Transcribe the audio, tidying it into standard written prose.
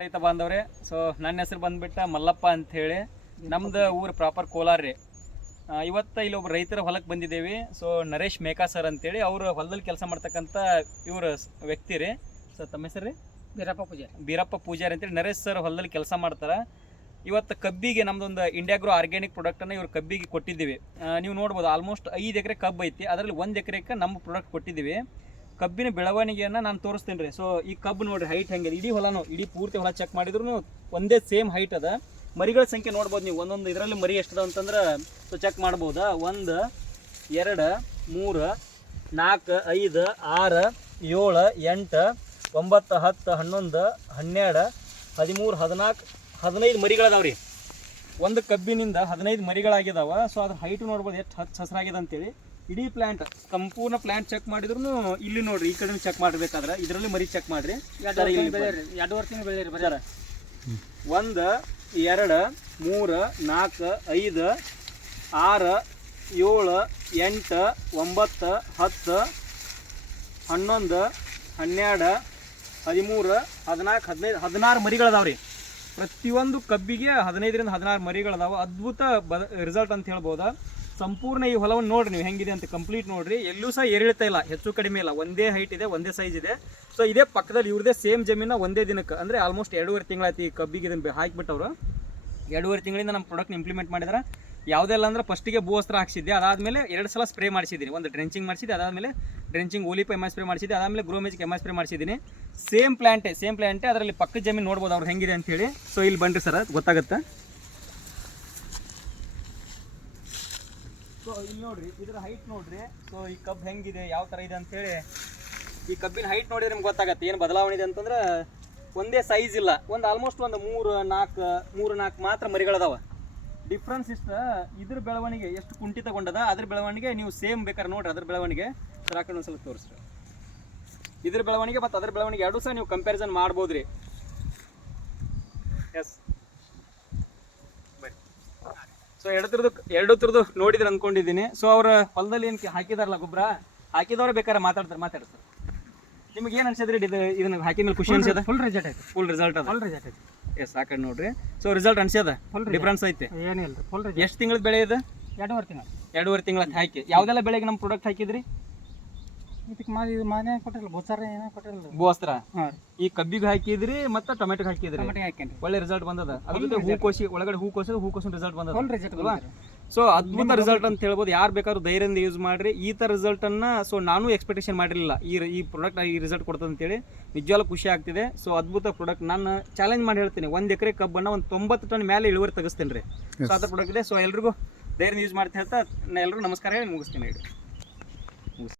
ರೈತ ಬಾಂಧವ್ರೆ, ಸೊ ನನ್ನ ಹೆಸರು ಬಂದ್ಬಿಟ್ಟು ಮಲ್ಲಪ್ಪ ಅಂಥೇಳಿ. ನಮ್ದು ಊರು ಪ್ರಾಪರ್ ಕೋಲಾರ ರೀ. ಇವತ್ತು ಇಲ್ಲಿ ಒಬ್ಬ ರೈತರ ಹೊಲಕ್ಕೆ ಬಂದಿದ್ದೇವೆ. ಸೊ ನರೇಶ್ ಮೇಕಾ ಸರ್ ಅಂತೇಳಿ ಅವರು ಹೊಲದಲ್ಲಿ ಕೆಲಸ ಮಾಡ್ತಕ್ಕಂಥ ಇವರು ವ್ಯಕ್ತಿ ರೀ. ಸೊ ತಮ್ಮ ಹೆಸರು ರೀ? ಬೀರಪ್ಪ ಪೂಜಾರಿ ಅಂತೇಳಿ. ನರೇಶ್ ಸರ್ ಹೊಲದಲ್ಲಿ ಕೆಲಸ ಮಾಡ್ತಾರೆ. ಇವತ್ತು ಕಬ್ಬಿಗೆ ನಮ್ದೊಂದು ಇಂಡಿಯಾಗ್ರೋ ಆರ್ಗ್ಯಾನಿಕ್ ಪ್ರಾಡಕ್ಟನ್ನು ಇವ್ರು ಕಬ್ಬಿಗೆ ಕೊಟ್ಟಿದ್ದೀವಿ. ನೀವು ನೋಡ್ಬೋದು, ಆಲ್ಮೋಸ್ಟ್ 5 ಎಕರೆ ಕಬ್ಬು ಐತಿ. ಅದರಲ್ಲಿ 1 ಎಕರೆಗೆ ನಮ್ಮ ಪ್ರಾಡಕ್ಟ್ ಕೊಟ್ಟಿದ್ದೀವಿ. ಕಬ್ಬಿನ ಬೆಳವಣಿಗೆಯನ್ನು ನಾನು ತೋರಿಸ್ತೀನಿ ರೀ. ಸೊ ಈ ಕಬ್ಬು ನೋಡಿರಿ ಹೈಟ್ ಹೆಂಗಿದೆ. ಇಡೀ ಹೊಲನೂ ಇಡೀ ಪೂರ್ತಿ ಹೊಲ ಚೆಕ್ ಮಾಡಿದ್ರು ಒಂದೇ ಸೇಮ್ ಹೈಟ್ ಅದ. ಮರಿಗಳ ಸಂಖ್ಯೆ ನೋಡ್ಬೋದು ನೀವು. ಒಂದೊಂದು ಇದರಲ್ಲಿ ಮರಿ ಎಷ್ಟದ ಅಂತಂದ್ರೆ ಸೊ ಚೆಕ್ ಮಾಡ್ಬೋದಾ. 1 2 3 4 5 6 7 8 9 10 11 12 13 14 15 ಮರಿಗಳದಾವ ರೀ. ಒಂದು ಕಬ್ಬಿನಿಂದ 15 ಮರಿಗಳಾಗಿದಾವ. ಸೊ ಅದ್ರ ಹೈಟು ನೋಡ್ಬೋದು ಎಷ್ಟು ಹಸಿರಾಗಿದೆ ಅಂತೇಳಿ. ಇಡೀ ಪ್ಲ್ಯಾಂಟ್ ಸಂಪೂರ್ಣ ಪ್ಲ್ಯಾಂಟ್ ಚೆಕ್ ಮಾಡಿದ್ರು ಇಲ್ಲಿ ನೋಡ್ರಿ, ಈ ಕಡೆ ಚೆಕ್ ಮಾಡಬೇಕಾದ್ರೆ ಇದರಲ್ಲಿ ಮರಿ ಚೆಕ್ ಮಾಡ್ರಿ. 2 ತಿಂಗಳು ಬೆಳೆಯಿರಿ ಬಜಾರ. 1 2 3 4 5 6 7 8 9 10 11 12 13 14 15 16 ಮರಿಗಳದಾವ್ರಿ. ಪ್ರತಿಯೊಂದು ಕಬ್ಬಿಗೆ 15ರಿಂದ 16 ಮರಿಗಳದಾವ. ಅದ್ಭುತ ರಿಸಲ್ಟ್ ಅಂತ ಹೇಳ್ಬೋದಾ. ಸಂಪೂರ್ಣ ಈ ಹೊಲವನ್ನು ನೋಡ್ರಿ ನೀವು ಹೆಂಗಿದೆ ಅಂತ ಕಂಪ್ಲೀಟ್ ನೋಡ್ರಿ. ಎಲ್ಲೂ ಸಹ ಏರಿಳ್ತಾ ಇಲ್ಲ, ಹೆಚ್ಚು ಕಡಿಮೆ ಇಲ್ಲ. ಒಂದೇ ಹೈಟ್ ಇದೆ, ಒಂದೇ ಸೈಜ್ ಇದೆ. ಸೊ ಇದೇ ಪಕ್ಕದಲ್ಲಿ ಇವ್ರದೇ ಸೇಮ್ ಜಮೀನ ಒಂದೇ ದಿನಕ್ಕೆ ಅಂದರೆ ಆಲ್ಮೋಸ್ಟ್ 2.5 ತಿಂಗಳಾಯ್ತು ಈ ಕಬ್ಬಿಗೆ ಇದನ್ನು ಹಾಕಿಬಿಟ್ಟವ್ರು. 2.5 ತಿಂಗಳಿಂದ ನಮ್ಮ ಪ್ರಾಡಕ್ಟ್ನ ಇಂಪ್ಲಿಮೆಂಟ್ ಮಾಡಿದ್ರೆ ಯಾವುದೆಲ್ಲ ಅಂದ್ರೆ ಫಸ್ಟಿಗೆ ಭೂವಸ್ತ್ರ ಹಾಕ್ಸಿದ್ದೆ. ಅದಾದಮೇಲೆ 2 ಸಲ ಸ್ಪ್ರೇ ಮಾಡಿಸಿದ್ದೀನಿ. ಒಂದು ಡ್ರೆಂಚಿಂಗ್ ಮಾಡಿಸಿದ್ದೆ, ಅದಾದಮೇಲೆ ಡ್ರೆಂಚಿಂಗ್ ಓಲಿಪ ಎಮ್ ಸ್ಪ್ರೇ ಮಾಡಿಸಿದ್ದೆ, ಅದಾದಮೇಲೆ ಗ್ರೋಮೇಜಿಕ್ ಎಮ್ ಸ್ಪ್ರೇ ಮಾಡಿಸಿದ್ದೀನಿ. ಸೇಮ್ ಪ್ಲ್ಯಾಂಟೇ ಅದರಲ್ಲಿ ಪಕ್ಕದ ಜಮೀನು ನೋಡ್ಬೋದು ಅವ್ರು ಹೆಂಗಿದೆ ಅಂತೇಳಿ. ಸೊ ಇಲ್ಲಿ ಬನ್ನಿರಿ ಸರ್, ಗೊತ್ತಾಗುತ್ತೆ. ಸೊ ಇಲ್ಲಿ ನೋಡ್ರಿ, ಇದರ ಹೈಟ್ ನೋಡ್ರಿ. ಸೊ ಈ ಕಬ್ಬು ಹೆಂಗಿದೆ, ಯಾವ ಥರ ಇದೆ ಅಂತೇಳಿ ಈ ಕಬ್ಬಿನ ಹೈಟ್ ನೋಡಿದ್ರೆ ನಿಮ್ಗೆ ಗೊತ್ತಾಗತ್ತೆ ಏನು ಬದಲಾವಣೆ ಇದೆ ಅಂತಂದ್ರೆ. ಒಂದೇ ಸೈಜ್ ಇಲ್ಲ, ಒಂದು ಆಲ್ಮೋಸ್ಟ್ ಒಂದು 3 4 ಮಾತ್ರ ಮರಿಗಳದಾವ. ಡಿಫ್ರೆನ್ಸ್ ಇಷ್ಟ. ಇದ್ರ ಬೆಳವಣಿಗೆ ಎಷ್ಟು ಕುಂಠಿತಗೊಂಡದ, ಅದ್ರ ಬೆಳವಣಿಗೆ ನೀವು ಸೇಮ್ ಬೇಕಾದ್ರೆ ನೋಡ್ರಿ. ಅದ್ರ ಬೆಳವಣಿಗೆ ಸರ್ ಹಾಕೊಂಡು ಒಂದು ಸ್ವಲ್ಪ ತೋರಿಸ್ರಿ. ಇದ್ರ ಬೆಳವಣಿಗೆ ಮತ್ತು ಅದ್ರ ಬೆಳವಣಿಗೆ ಎರಡೂ ಸಹ ನೀವು ಕಂಪ್ಯಾರಿಸನ್ ಮಾಡ್ಬೋದು ರೀ. ಎಸ್ ಸೊ ಎರಡು ಥರದ್ದು ನೋಡಿದ್ರೆ ಅಂದ್ಕೊಂಡಿದ್ದೀನಿ. ಸೊ ಅವ್ರ ಹೊಲದಲ್ಲಿ ಏನು ಹಾಕಿದಾರಲ್ಲ ಗೊಬ್ಬರ, ಹಾಕಿದವ್ರೆ ಬೇಕಾದ್ರೆ ಮಾತಾಡ್ತಾರೆ. ನಿಮ್ಗೆ ಏನು ಅನ್ಸಿದ್ರಿ ಇದನ್ನ ಹಾಕಿದ ಮೇಲೆ? ಖುಷಿ ಅನ್ಸದ? ಫುಲ್ ರಿಸಲ್ಟ್ ಐತೆ. ಎಸ್ ಆ ಕಡೆ ನೋಡ್ರಿ. So result ಅನ್ಸದ? ಡಿಫ್ರೆನ್ಸ್ ಐತೆ ಏನಿಲ್ಲ. ಫುಲ್ ಎಷ್ಟು ತಿಂಗಳದ ಬೆಳೆ ಇದೆ? 2.5 ತಿಂಗಳ ಹಾಕಿ. ಯಾವುದೆಲ್ಲ ಬೆಳೆಗೆ ನಮ್ಮ ಪ್ರಾಡಕ್ಟ್ ಹಾಕಿದ್ರಿ? ಭೂವಸ್ತ್ರ ಈ ಕಬ್ಬಿಗೆ ಹಾಕಿದ್ರಿ ಮತ್ತು ಟೊಮೆಟೊ ಹಾಕಿದ್ರಿ. ಒಳ್ಳೆ ರಿಸಲ್ಟ್ ಬಂದದ. ಅದ್ರ ಜೊತೆ ಹೂಕೋಸಿ ಒಳಗಡೆ ಹೂಕೋಸಿ ರಿಸಲ್ಟ್ ಬಂದದ. ಸೊ ಅದ್ಭುತ ರಿಸಲ್ಟ್ ಅಂತ ಹೇಳ್ಬೋದು. ಯಾರು ಬೇಕಾದ್ರೂ ಧೈರ್ಯದಿಂದ ಯೂಸ್ ಮಾಡ್ರಿ. ಈ ಥರ ರಿಸಲ್ಟನ್ನು ಸೊ ನಾನು ಎಕ್ಸ್ಪೆಕ್ಟೇಷನ್ ಮಾಡಿರಲಿಲ್ಲ ಈ ಪ್ರಾಡಕ್ಟ್ ಈ ರಿಸಲ್ಟ್ ಕೊಡ್ತದೆ ಅಂತೇಳಿ. ನಿಜವಾಗ್ಲೂ ಖುಷಿ ಆಗ್ತಿದೆ. ಸೊ ಅದ್ಭುತ ಪ್ರಾಡಕ್ಟ್. ನಾನು ಚಾಲೆಂಜ್ ಮಾಡಿ ಹೇಳ್ತೀನಿ, 1 ಎಕರೆ ಕಬ್ಬನ್ನು ಒಂದು 90 ಟನ್ ಮೇಲೆ ಇಳುವರಿ ತೆಗಿಸ್ತೇನೆ ರೀ. ಸೊ ಆ ಥರ ಪ್ರಾಡಕ್ಟ್ ಇದೆ. ಸೊ ಎಲ್ರಿಗೂ ಧೈರ್ಯ ಯೂಸ್ ಮಾಡ್ತಾ ಹೇಳ್ತಾ ಎಲ್ಲರಿಗೂ ನಮಸ್ಕಾರ ಹೇಳಿ ಮುಗಿಸ್ತೀನಿ.